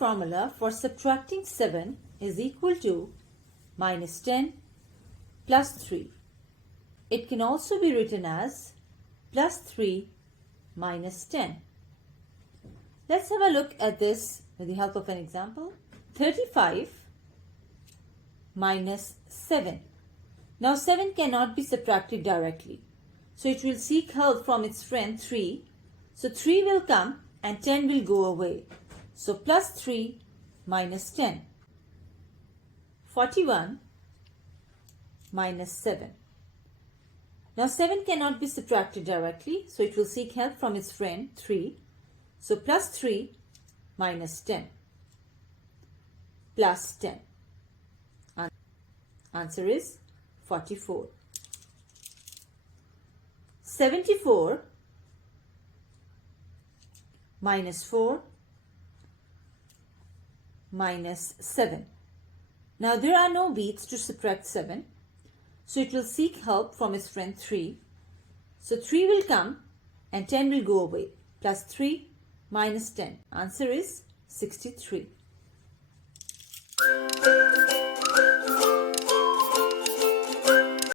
formula for subtracting 7 is equal to minus 10 plus 3. It can also be written as plus 3 minus 10. Let's have a look at this with the help of an example. 35 minus 7. Now 7 cannot be subtracted directly, so it will seek help from its friend 3. So 3 will come and 10 will go away. So plus 3 minus 10. 41 minus 7. Now 7 cannot be subtracted directly, so it will seek help from its friend 3. So plus 3 minus 10. Plus 10. Answer is 44. 74 minus 4 minus 7. Now there are no beats to subtract 7, so it will seek help from its friend 3. So 3 will come and 10 will go away. Plus 3 minus 10. Answer is 63.